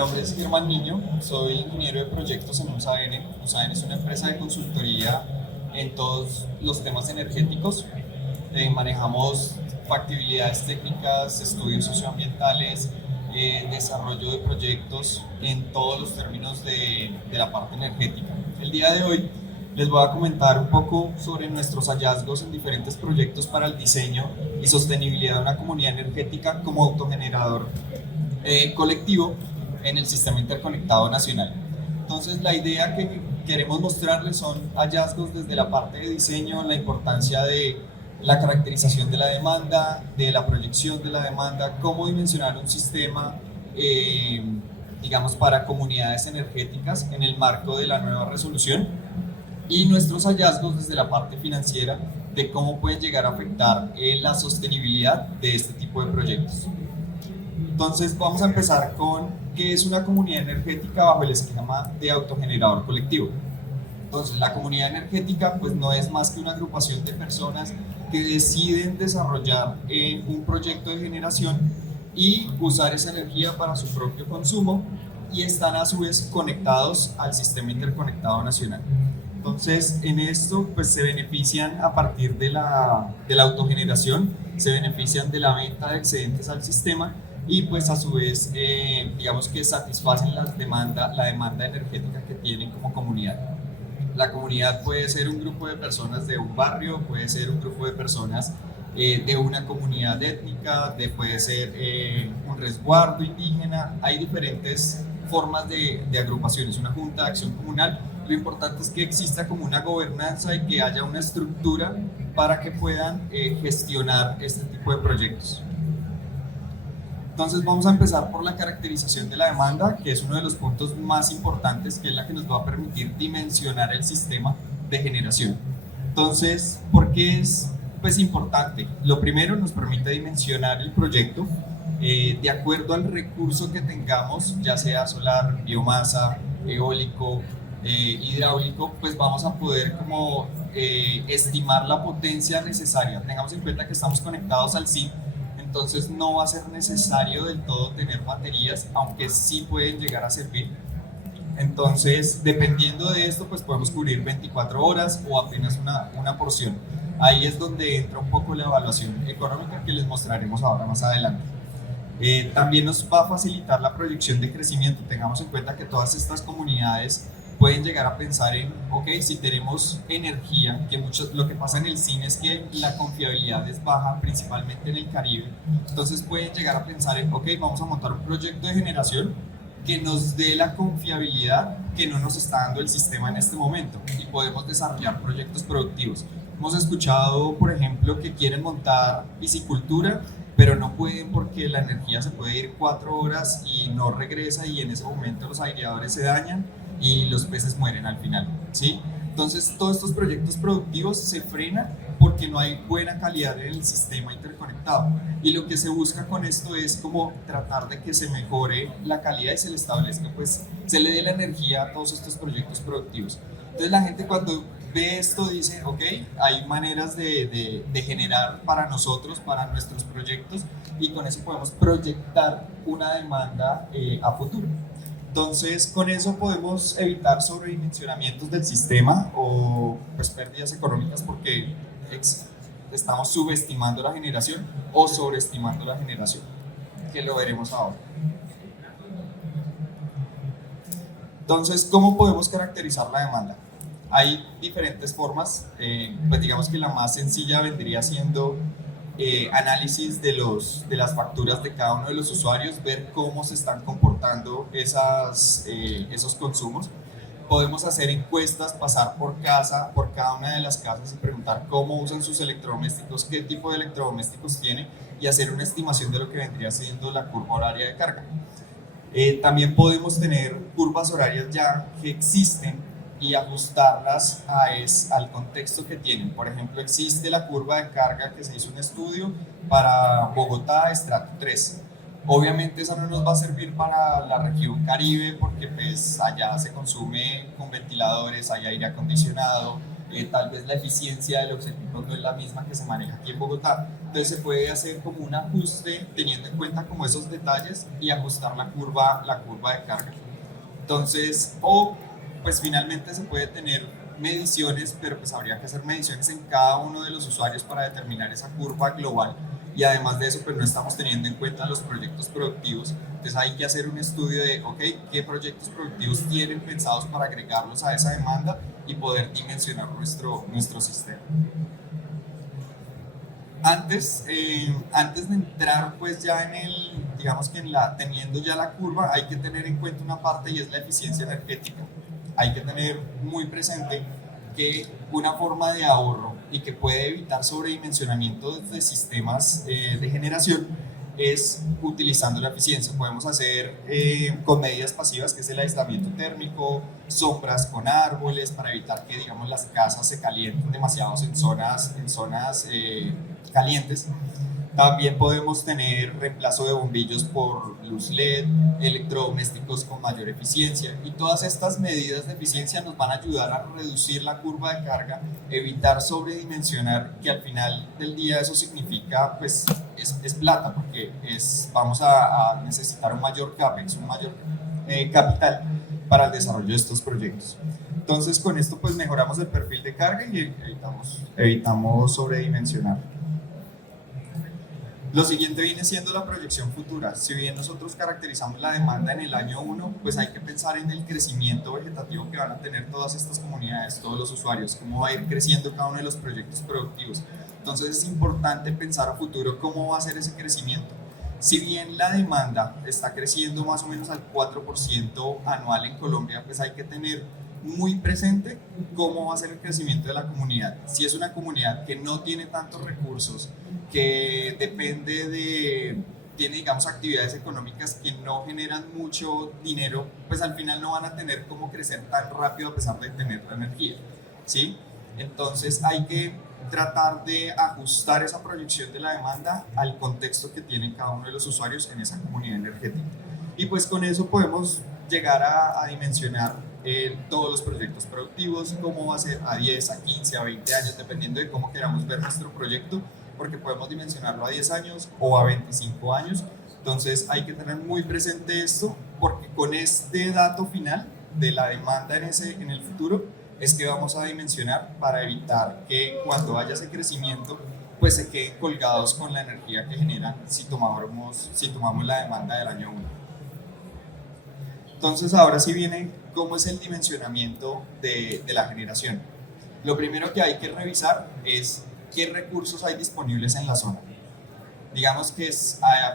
nombre es Germán Niño, soy ingeniero de proyectos en USAN. USAN es una empresa de consultoría en todos los temas energéticos. Manejamos factibilidades técnicas, estudios socioambientales, desarrollo de proyectos en todos los términos de la parte energética. El día de hoy les voy a comentar un poco sobre nuestros hallazgos en diferentes proyectos para el diseño y sostenibilidad de una comunidad energética como autogenerador colectivo en el Sistema Interconectado Nacional. Entonces, la idea que queremos mostrarles son hallazgos desde la parte de diseño, la importancia de la caracterización de la demanda, de la proyección de la demanda, cómo dimensionar un sistema, digamos, para comunidades energéticas en el marco de la nueva resolución, y nuestros hallazgos desde la parte financiera de cómo pueden llegar a afectar la sostenibilidad de este tipo de proyectos. Entonces vamos a empezar con qué es una comunidad energética bajo el esquema de autogenerador colectivo. Entonces la comunidad energética pues no es más que una agrupación de personas que deciden desarrollar un proyecto de generación y usar esa energía para su propio consumo, y están a su vez conectados al Sistema Interconectado Nacional. Entonces, en esto, pues se benefician a partir de la autogeneración, se benefician de la venta de excedentes al sistema, y pues a su vez, digamos que satisfacen la demanda energética que tienen como comunidad. La comunidad puede ser un grupo de personas de un barrio, puede ser un grupo de personas de una comunidad étnica, puede ser un resguardo indígena. Hay diferentes formas de agrupaciones, una junta de acción comunal. Lo importante es que exista como una gobernanza y que haya una estructura para que puedan gestionar este tipo de proyectos. Entonces vamos a empezar por la caracterización de la demanda, que es uno de los puntos más importantes, que es la que nos va a permitir dimensionar el sistema de generación. Entonces, ¿por qué es importante? Lo primero, nos permite dimensionar el proyecto de acuerdo al recurso que tengamos, ya sea solar, biomasa, eólico, hidráulico. Pues vamos a poder como estimar la potencia necesaria. Tengamos en cuenta que estamos conectados al SIN, entonces no va a ser necesario del todo tener baterías, aunque sí pueden llegar a servir. Entonces, dependiendo de esto, pues podemos cubrir 24 horas o apenas una porción. Ahí es donde entra un poco la evaluación económica, que les mostraremos ahora más adelante. También nos va a facilitar la proyección de crecimiento. Tengamos en cuenta que todas estas comunidades pueden llegar a pensar en, ok, si tenemos energía, que lo que pasa en el cine es que la confiabilidad es baja, principalmente en el Caribe. Entonces pueden llegar a pensar en, ok, vamos a montar un proyecto de generación que nos dé la confiabilidad que no nos está dando el sistema en este momento, y podemos desarrollar proyectos productivos. Hemos escuchado, por ejemplo, que quieren montar piscicultura, pero no pueden porque la energía se puede ir 4 horas y no regresa, y en ese momento los aireadores se dañan y los peces mueren al final, ¿sí? Entonces todos estos proyectos productivos se frenan porque no hay buena calidad en el sistema interconectado, y lo que se busca con esto es como tratar de que se mejore la calidad y se le establezca, pues se le dé la energía a todos estos proyectos productivos. Entonces la gente, cuando ve esto, dice, ok, hay maneras de generar para nosotros, para nuestros proyectos, y con eso podemos proyectar una demanda a futuro. Entonces, con eso podemos evitar sobredimensionamientos del sistema o pues pérdidas económicas, porque estamos subestimando la generación o sobreestimando la generación, que lo veremos ahora. Entonces, ¿cómo podemos caracterizar la demanda? Hay diferentes formas, pues digamos que la más sencilla vendría siendo análisis de las facturas de cada uno de los usuarios, ver cómo se están comportando esos consumos. Podemos hacer encuestas, pasar por cada una de las casas y preguntar cómo usan sus electrodomésticos, qué tipo de electrodomésticos tienen, y hacer una estimación de lo que vendría siendo la curva horaria de carga. También podemos tener curvas horarias ya que existen y ajustarlas al contexto que tienen. Por ejemplo, existe la curva de carga que se hizo un estudio para Bogotá, estrato 3. Obviamente esa no nos va a servir para la región Caribe, porque pues allá se consume con ventiladores, hay aire acondicionado, tal vez la eficiencia de los equipos no es la misma que se maneja aquí en Bogotá. Entonces se puede hacer como un ajuste teniendo en cuenta como esos detalles y ajustar la curva de carga. Entonces, o pues finalmente se puede tener mediciones, pero pues habría que hacer mediciones en cada uno de los usuarios para determinar esa curva global, y además de eso pues no estamos teniendo en cuenta los proyectos productivos. Entonces hay que hacer un estudio de, ok, qué proyectos productivos tienen pensados para agregarlos a esa demanda y poder dimensionar nuestro sistema. Antes de entrar pues ya en digamos que teniendo ya la curva, hay que tener en cuenta una parte, y es la eficiencia energética. Hay que tener muy presente que una forma de ahorro y que puede evitar sobredimensionamiento de sistemas de generación es utilizando la eficiencia. Podemos hacer con medidas pasivas, que es el aislamiento térmico, sombras con árboles para evitar que, digamos, las casas se calienten demasiado en zonas calientes. También podemos tener reemplazo de bombillos por luz LED, electrodomésticos con mayor eficiencia, y todas estas medidas de eficiencia nos van a ayudar a reducir la curva de carga, evitar sobredimensionar, que al final del día eso significa pues es plata, porque vamos a necesitar un mayor CAPEX, un mayor capital para el desarrollo de estos proyectos. Entonces con esto pues mejoramos el perfil de carga y evitamos sobredimensionar. Lo siguiente viene siendo la proyección futura. Si bien nosotros caracterizamos la demanda en el año 1, pues hay que pensar en el crecimiento vegetativo que van a tener todas estas comunidades, todos los usuarios, cómo va a ir creciendo cada uno de los proyectos productivos. Entonces es importante pensar a futuro cómo va a ser ese crecimiento. Si bien la demanda está creciendo más o menos al 4% anual en Colombia, pues hay que tener muy presente cómo va a ser el crecimiento de la comunidad. Si es una comunidad que no tiene tantos recursos, que tiene, digamos, actividades económicas que no generan mucho dinero, pues al final no van a tener cómo crecer tan rápido a pesar de tener la energía, ¿sí? Entonces hay que tratar de ajustar esa proyección de la demanda al contexto que tienen cada uno de los usuarios en esa comunidad energética. Y pues con eso podemos llegar a dimensionar todos los proyectos productivos, cómo va a ser a 10, a 15, a 20 años, dependiendo de cómo queramos ver nuestro proyecto, porque podemos dimensionarlo a 10 años o a 25 años. Entonces hay que tener muy presente esto, porque con este dato final de la demanda en el futuro es que vamos a dimensionar para evitar que cuando haya ese crecimiento pues se queden colgados con la energía que generan si tomamos la demanda del año 1. Entonces ahora sí viene cómo es el dimensionamiento de la generación. Lo primero que hay que revisar es qué recursos hay disponibles en la zona. Digamos que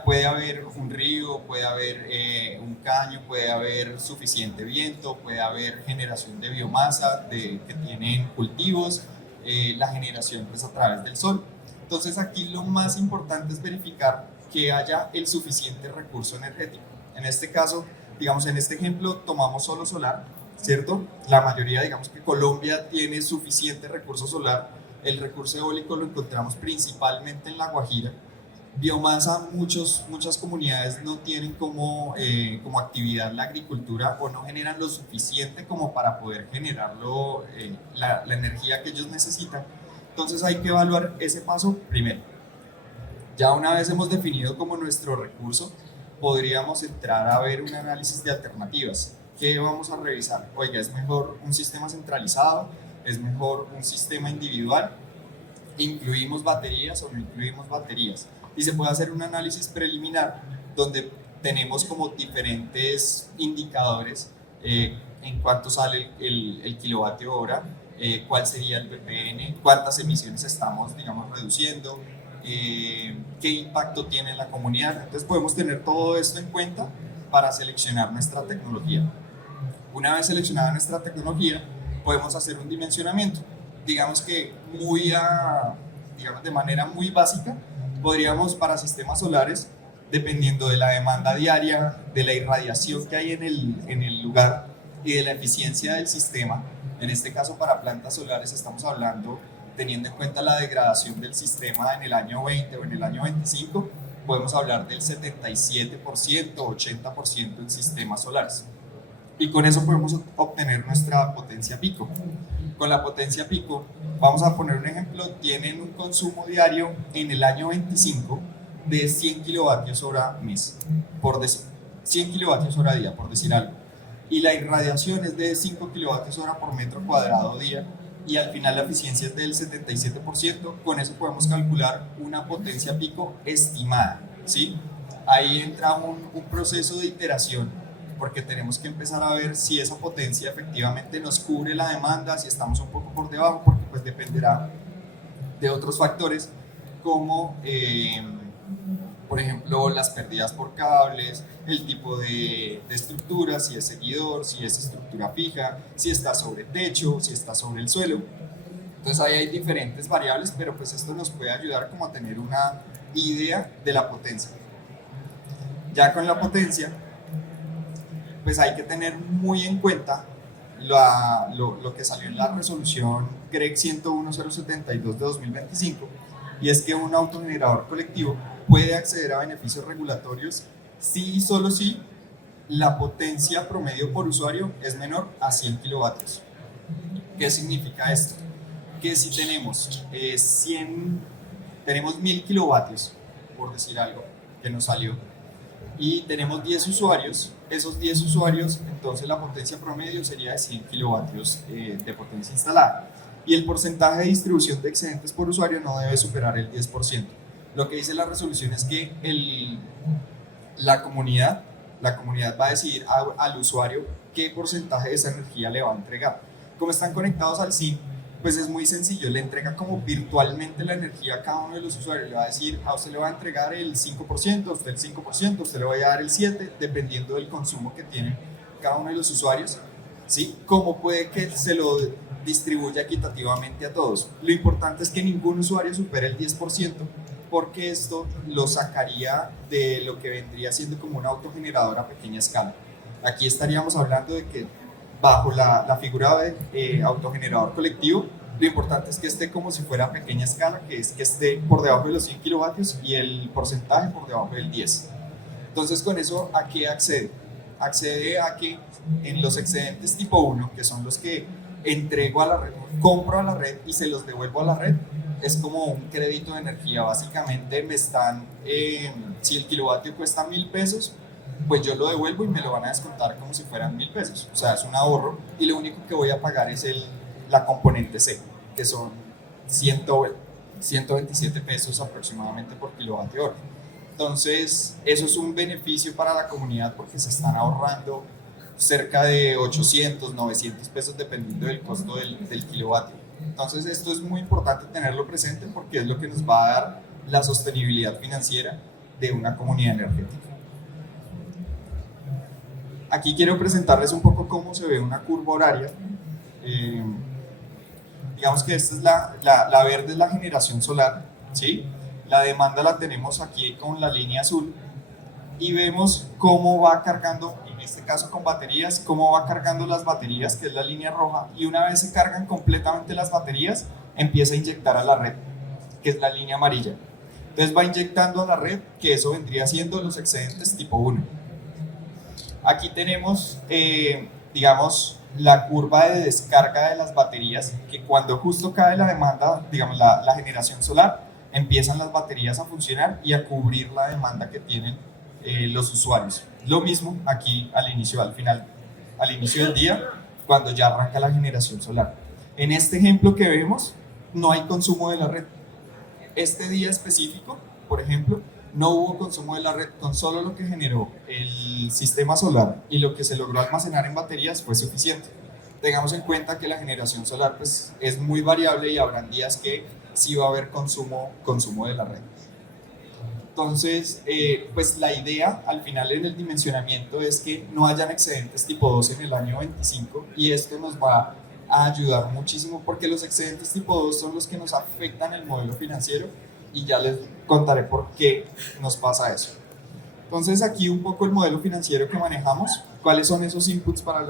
puede haber un río, puede haber un caño, puede haber suficiente viento, puede haber generación de biomasa que tienen cultivos, la generación pues a través del sol. Entonces aquí lo más importante es verificar que haya el suficiente recurso energético. En este caso, digamos, en este ejemplo tomamos solo solar, ¿cierto? La mayoría, digamos que Colombia tiene suficiente recurso solar. El recurso eólico lo encontramos principalmente en La Guajira. Biomasa, muchas comunidades no tienen como actividad la agricultura, o no generan lo suficiente como para poder generar la energía que ellos necesitan. Entonces hay que evaluar ese paso primero. Ya una vez hemos definido como nuestro recurso, podríamos entrar a ver un análisis de alternativas. ¿Qué vamos a revisar? Oiga, ¿es mejor un sistema centralizado? ¿Es mejor un sistema individual? ¿Incluimos baterías o no incluimos baterías? Y se puede hacer un análisis preliminar donde tenemos como diferentes indicadores en cuánto sale el kilovatio hora, cuál sería el ppm, cuántas emisiones estamos, digamos, reduciendo, qué impacto tiene en la comunidad. Entonces podemos tener todo esto en cuenta para seleccionar nuestra tecnología. Una vez seleccionada nuestra tecnología, podemos hacer un dimensionamiento. Digamos que digamos de manera muy básica, podríamos para sistemas solares, dependiendo de la demanda diaria, de la irradiación que hay en el lugar y de la eficiencia del sistema, en este caso para plantas solares estamos hablando, teniendo en cuenta la degradación del sistema en el año 20 o en el año 25, podemos hablar del 77%, 80% en sistemas solares. Y con eso podemos obtener nuestra potencia pico. con la potencia pico, vamos a poner un ejemplo, tienen un consumo diario en el año 25 de 100 kilovatios hora mes, por decir, 100 kilovatios hora día, por decir algo. Y la irradiación es de 5 kilovatios hora por metro cuadrado día, y al final la eficiencia es del 77%. Con eso podemos calcular una potencia pico estimada, ¿sí? Ahí entra un proceso de iteración, porque tenemos que empezar a ver si esa potencia efectivamente nos cubre la demanda, si estamos un poco por debajo, porque pues dependerá de otros factores como por ejemplo las pérdidas por cables, el tipo de estructura, si es seguidor, si es estructura fija, si está sobre techo, si está sobre el suelo. Entonces ahí hay diferentes variables, pero pues esto nos puede ayudar como a tener una idea de la potencia. Ya con la potencia, pues hay que tener muy en cuenta lo que salió en la resolución GREC 101072 de 2025, y es que un autogenerador colectivo puede acceder a beneficios regulatorios si y solo si la potencia promedio por usuario es menor a 100 kilovatios. ¿Qué significa esto? Que si tenemos 1000 kilovatios, por decir algo, que nos salió, y tenemos 10 usuarios, esos 10 usuarios, entonces la potencia promedio sería de 100 kilovatios de potencia instalada. Y el porcentaje de distribución de excedentes por usuario no debe superar el 10%. Lo que dice la resolución es que la comunidad va a decidir al usuario qué porcentaje de esa energía le va a entregar. Como están conectados al SIM, pues es muy sencillo, le entrega como virtualmente la energía a cada uno de los usuarios. Le va a decir, a usted le va a entregar el 5%, a usted el 5%, a usted le va a dar el 7%, dependiendo del consumo que tienen cada uno de los usuarios, ¿sí? Como puede que se lo distribuya equitativamente a todos. Lo importante es que ningún usuario supere el 10%, porque esto lo sacaría de lo que vendría siendo como un autogenerador a pequeña escala. Aquí estaríamos hablando de que bajo la figura de autogenerador colectivo, lo importante es que esté como si fuera a pequeña escala, que es que esté por debajo de los 100 kilovatios y el porcentaje por debajo del 10. Entonces, con eso, ¿a qué accede? Accede a que en los excedentes tipo 1, que son los que entrego a la red, compro a la red y se los devuelvo a la red, es como un crédito de energía. Básicamente me están, si el kilovatio cuesta 1000 pesos, pues yo lo devuelvo y me lo van a descontar como si fueran 1000 pesos. O sea, es un ahorro y lo único que voy a pagar es la componente C, que son 127 pesos aproximadamente por kilovatio hora. Entonces, eso es un beneficio para la comunidad porque se están ahorrando cerca de 800, 900 pesos dependiendo del costo del kilovatio. Entonces, esto es muy importante tenerlo presente porque es lo que nos va a dar la sostenibilidad financiera de una comunidad energética. Aquí quiero presentarles un poco cómo se ve una curva horaria. Digamos que esta es la verde es la generación solar, ¿sí? La demanda la tenemos aquí con la línea azul y vemos cómo va cargando, en este caso con baterías, cómo va cargando las baterías, que es la línea roja, y una vez se cargan completamente las baterías, empieza a inyectar a la red, que es la línea amarilla. Entonces va inyectando a la red, que eso vendría siendo los excedentes tipo 1. Aquí tenemos, digamos, la curva de descarga de las baterías, que cuando justo cae la demanda, digamos, la generación solar, empiezan las baterías a funcionar y a cubrir la demanda que tienen los usuarios. Lo mismo aquí al inicio del día, cuando ya arranca la generación solar. En este ejemplo que vemos, no hay consumo de la red. Este día específico, por ejemplo, no hubo consumo de la red, con solo lo que generó el sistema solar y lo que se logró almacenar en baterías fue suficiente. Tengamos en cuenta que la generación solar pues, es muy variable y habrán días que sí va a haber consumo de la red. Entonces, pues la idea al final en el dimensionamiento es que no hayan excedentes tipo 2 en el año 25 y esto nos va a ayudar muchísimo porque los excedentes tipo 2 son los que nos afectan el modelo financiero y ya les contaré por qué nos pasa eso. Entonces aquí un poco el modelo financiero que manejamos, cuáles son esos inputs para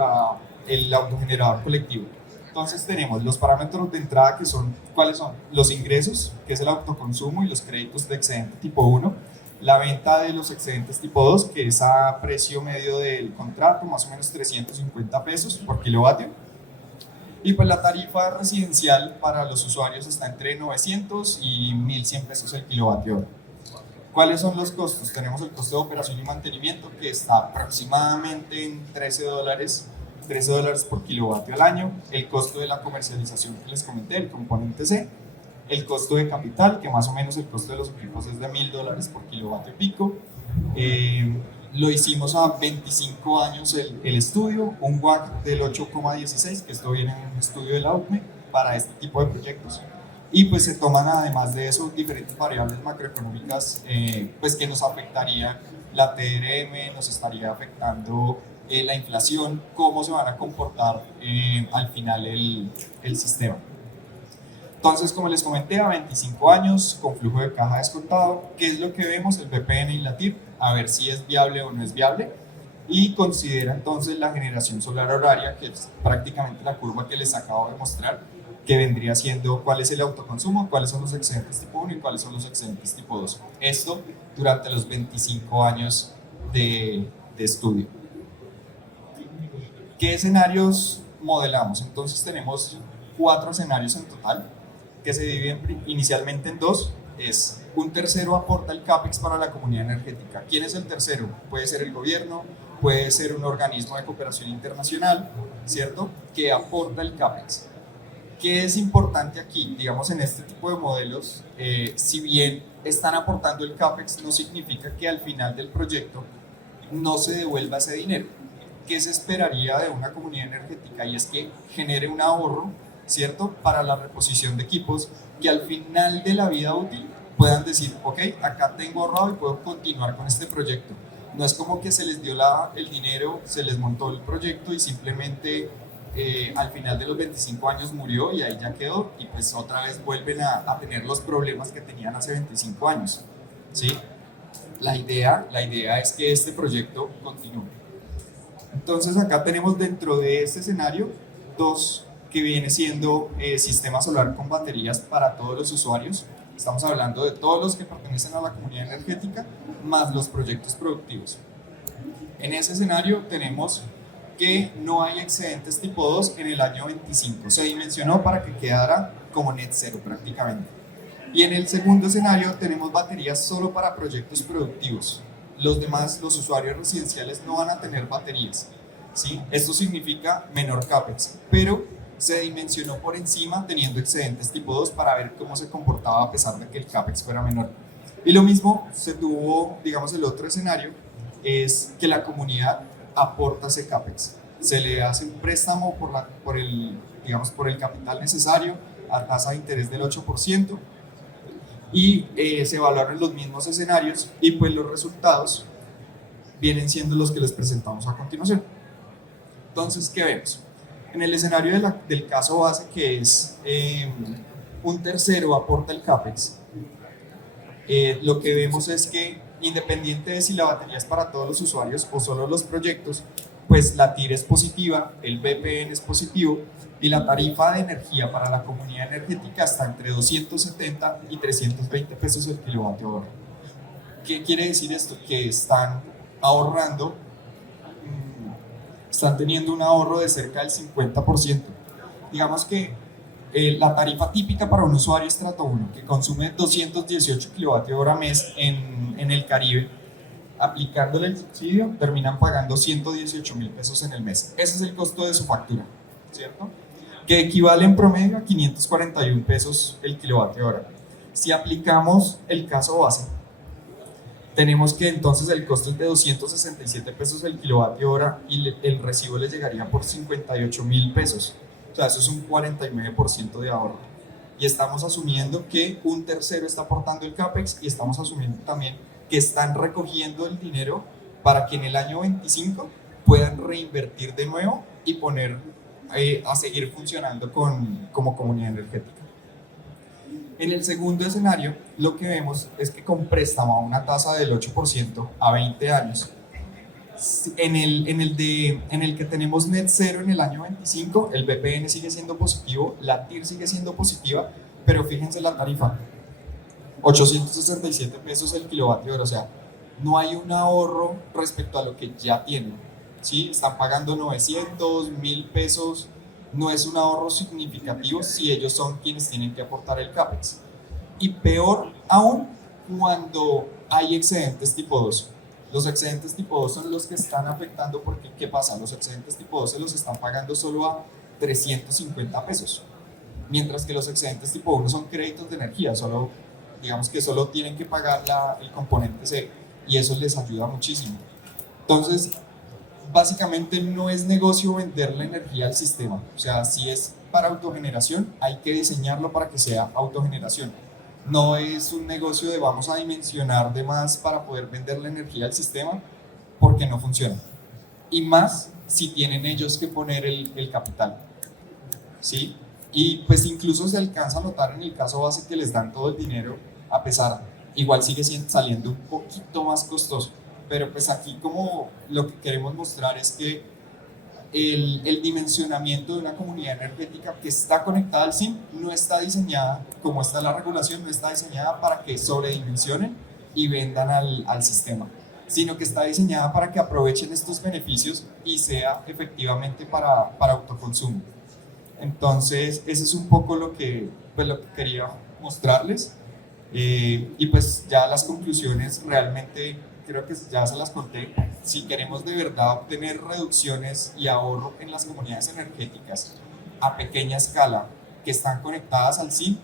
el autogenerador colectivo. Entonces tenemos los parámetros de entrada que son, ¿cuáles son? Los ingresos, que es el autoconsumo y los créditos de excedente tipo 1, la venta de los excedentes tipo 2, que es a precio medio del contrato, más o menos 350 pesos por kilovatio, Y pues la tarifa residencial para los usuarios está entre 900 y 1100 pesos el kilovatio hora. ¿Cuáles son los costos? Tenemos el costo de operación y mantenimiento que está aproximadamente en $13 por kilovatio al año, el costo de la comercialización que les comenté, el componente C, el costo de capital, que más o menos el costo de los equipos es de $1000 por kilovatio pico. Lo hicimos a 25 años el estudio, un WACC del 8,16, que esto viene en un estudio de la UCME para este tipo de proyectos. Y pues se toman además de eso diferentes variables macroeconómicas pues que nos afectaría la TRM, nos estaría afectando la inflación, cómo se van a comportar al final el sistema. Entonces, como les comenté, a 25 años, con flujo de caja descontado, ¿qué es lo que vemos? El BPN y la TIR, a ver si es viable o no es viable, y considera entonces la generación solar horaria, que es prácticamente la curva que les acabo de mostrar, que vendría siendo cuál es el autoconsumo, cuáles son los excedentes tipo 1 y cuáles son los excedentes tipo 2. Esto durante los 25 años de estudio. ¿Qué escenarios modelamos? Entonces tenemos 4 escenarios en total, que se dividen inicialmente en 2. Es un tercero aporta el CAPEX para la comunidad energética. ¿Quién es el tercero? Puede ser el gobierno, puede ser un organismo de cooperación internacional, ¿cierto? Que aporta el CAPEX. ¿Qué es importante aquí? Digamos, en este tipo de modelos, si bien están aportando el CAPEX, no significa que al final del proyecto no se devuelva ese dinero. ¿Qué se esperaría de una comunidad energética? Y es que genere un ahorro, ¿cierto?, para la reposición de equipos, que al final de la vida útil puedan decir, ok, acá tengo ahorrado y puedo continuar con este proyecto. No es como que se les dio el dinero, se les montó el proyecto y simplemente al final de los 25 años murió y ahí ya quedó, y pues otra vez vuelven a tener los problemas que tenían hace 25 años, ¿sí? La idea es que este proyecto continúe. Entonces acá tenemos dentro de este escenario 2 que viene siendo sistema solar con baterías para todos los usuarios. Estamos hablando de todos los que pertenecen a la comunidad energética, más los proyectos productivos. En ese escenario tenemos que no hay excedentes tipo 2 en el año 25. Se dimensionó para que quedara como net cero prácticamente. Y en el segundo escenario tenemos baterías solo para proyectos productivos. Los demás, los usuarios residenciales, no van a tener baterías, ¿sí? Esto significa menor CAPEX, pero se dimensionó por encima teniendo excedentes tipo 2 para ver cómo se comportaba a pesar de que el CAPEX fuera menor. Y lo mismo se tuvo, digamos, el otro escenario es que la comunidad aporta ese CAPEX. Se le hace un préstamo por el capital necesario a tasa de interés del 8%, y se evaluaron los mismos escenarios y pues los resultados vienen siendo los que les presentamos a continuación. Entonces, ¿qué vemos? En el escenario del caso base, que es un tercero aporta el CAPEX, lo que vemos es que independiente de si la batería es para todos los usuarios o solo los proyectos, pues la TIR es positiva, el BPN es positivo y la tarifa de energía para la comunidad energética está entre 270 y 320 pesos el kilovatio hora. ¿Qué quiere decir esto? Que están ahorrando, están teniendo un ahorro de cerca del 50%. Digamos que la tarifa típica para un usuario estrato 1 que consume 218 kilovatios hora mes en el Caribe, aplicándole el subsidio, terminan pagando 118.000 pesos en el mes. Ese es el costo de su factura, ¿cierto? Que equivale en promedio a 541 pesos el kilovatio hora. Si aplicamos el caso base, tenemos que entonces el costo es de 267 pesos el kilovatio hora y el recibo le llegaría por 58.000 pesos. O sea, eso es un 49% de ahorro. Y estamos asumiendo que un tercero está aportando el CAPEX y estamos asumiendo también que están recogiendo el dinero para que en el año 25 puedan reinvertir de nuevo y poner a seguir funcionando como comunidad energética. En el segundo escenario, lo que vemos es que con préstamo a una tasa del 8% a 20 años, en el que tenemos net cero en el año 25, el BPN sigue siendo positivo, la TIR sigue siendo positiva, pero fíjense la tarifa, 867 pesos el kilovatio hora, o sea, no hay un ahorro respecto a lo que ya tienen, ¿sí? Están pagando 900, 1.000 pesos no es un ahorro significativo si ellos son quienes tienen que aportar el CAPEX. Y peor aún cuando hay excedentes tipo 2. Los excedentes tipo 2 son los que están afectando porque, ¿qué pasa? Los excedentes tipo 2 se los están pagando solo a 350 pesos, mientras que los excedentes tipo 1 son créditos de energía, solo, digamos que solo tienen que pagar el componente C y eso les ayuda muchísimo. Entonces, básicamente no es negocio vender la energía al sistema, o sea, si es para autogeneración, hay que diseñarlo para que sea autogeneración. No es un negocio de vamos a dimensionar de más para poder vender la energía al sistema, porque no funciona. Y más si tienen ellos que poner el capital, ¿sí? Y pues incluso se alcanza a notar en el caso base que les dan todo el dinero, a pesar, igual sigue saliendo un poquito más costoso. Pero pues aquí como lo que queremos mostrar es que el dimensionamiento de una comunidad energética que está conectada al SIM no está diseñada, como está la regulación, no está diseñada para que sobredimensionen y vendan al sistema, sino que está diseñada para que aprovechen estos beneficios y sea efectivamente para autoconsumo. Entonces, ese es un poco pues, lo que quería mostrarles. Y pues ya las conclusiones realmente creo que ya se las conté. Si queremos de verdad obtener reducciones y ahorro en las comunidades energéticas a pequeña escala que están conectadas al SIM,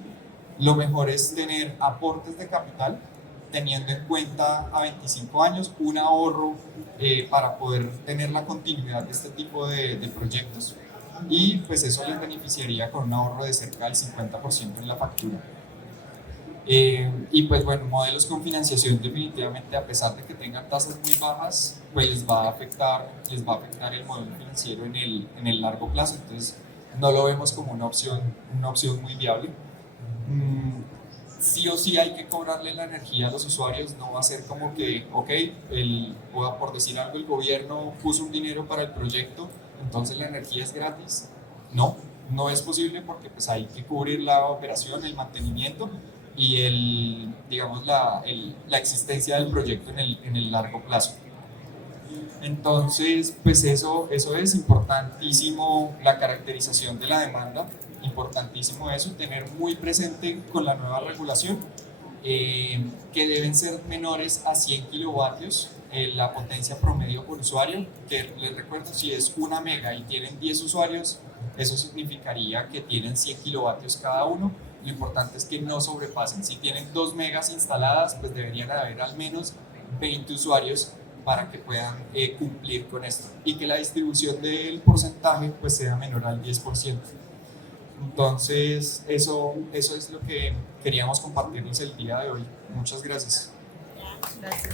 lo mejor es tener aportes de capital, teniendo en cuenta a 25 años un ahorro para poder tener la continuidad de este tipo de proyectos, y pues eso les beneficiaría con un ahorro de cerca del 50% en la factura. Y pues bueno, modelos con financiación definitivamente, a pesar de que tengan tasas muy bajas, pues les va a afectar el modelo financiero en el largo plazo, entonces no lo vemos como una opción muy viable. Sí o sí hay que cobrarle la energía a los usuarios, no va a ser como que, ok, por decir algo, el gobierno puso un dinero para el proyecto, entonces la energía es gratis. No, no es posible porque pues hay que cubrir la operación, el mantenimiento y digamos, la existencia del proyecto en el largo plazo. Entonces, pues eso es importantísimo, la caracterización de la demanda, importantísimo eso, tener muy presente con la nueva regulación que deben ser menores a 100 kilovatios la potencia promedio por usuario, que les recuerdo, si es 1 mega y tienen 10 usuarios, eso significaría que tienen 100 kilovatios cada uno. Lo importante es que no sobrepasen. Si tienen 2 megas instaladas, pues deberían haber al menos 20 usuarios para que puedan cumplir con esto, y que la distribución del porcentaje pues sea menor al 10%. Entonces, eso es lo que queríamos compartirles el día de hoy. Muchas gracias. Gracias.